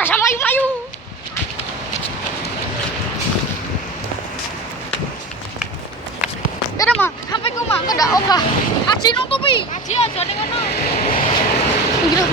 rasa mayu-mayu. Dadah mah, sampai ke mah enggak ada oka. Haji nung tupi. Haji aja ning ngono. Gila.